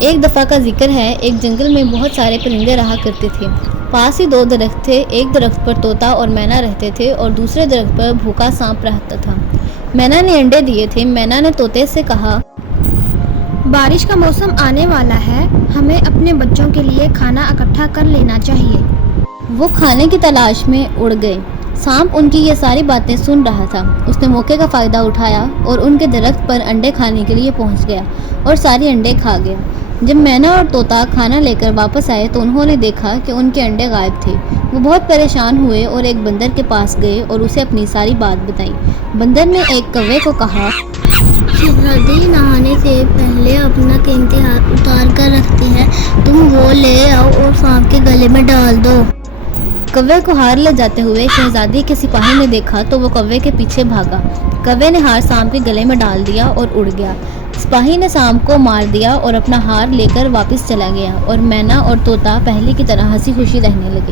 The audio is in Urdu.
ایک دفعہ کا ذکر ہے، ایک جنگل میں بہت سارے پرندے رہا کرتے تھے۔ پاس ہی دو درخت تھے، ایک درخت پر طوطا اور مینا رہتے تھے اور دوسرے درخت پر بھوکا سانپ رہتا تھا۔ مینا نے انڈے دیے تھے۔ مینا نے طوطے سے کہا، بارش کا موسم آنے والا ہے، ہمیں اپنے بچوں کے لیے کھانا اکٹھا کر لینا چاہیے۔ وہ کھانے کی تلاش میں اڑ گئے۔ سانپ ان کی یہ ساری باتیں سن رہا تھا۔ اس نے موقع کا فائدہ اٹھایا اور ان کے درخت پر انڈے کھانے کے لیے پہنچ گیا اور سارے انڈے کھا گیا۔ جب مینا اور طوطا کھانا لے کر واپس آئے تو انہوں نے دیکھا کہ ان کے انڈے غائب تھے۔ وہ بہت پریشان ہوئے اور ایک بندر کے پاس گئے اور اسے اپنی ساری بات بتائی۔ بندر نے ایک کوے کو کہا، شہزادی نہانے سے پہلے اپنا قیمتی ہار اتار کر رکھتے ہیں، تم وہ لے آؤ اور سانپ کے گلے میں ڈال دو۔ کوے کو ہار لے جاتے ہوئے شہزادی کے سپاہی نے دیکھا تو وہ کوے کے پیچھے بھاگا۔ کوے نے ہار سانپ کے گلے میں ڈال دیا اور اڑ گیا۔ سپاہی نے سانپ کو مار دیا اور اپنا ہار لے کر واپس چلا گیا اور مینا اور طوطا پہلے کی طرح ہنسی خوشی رہنے لگے۔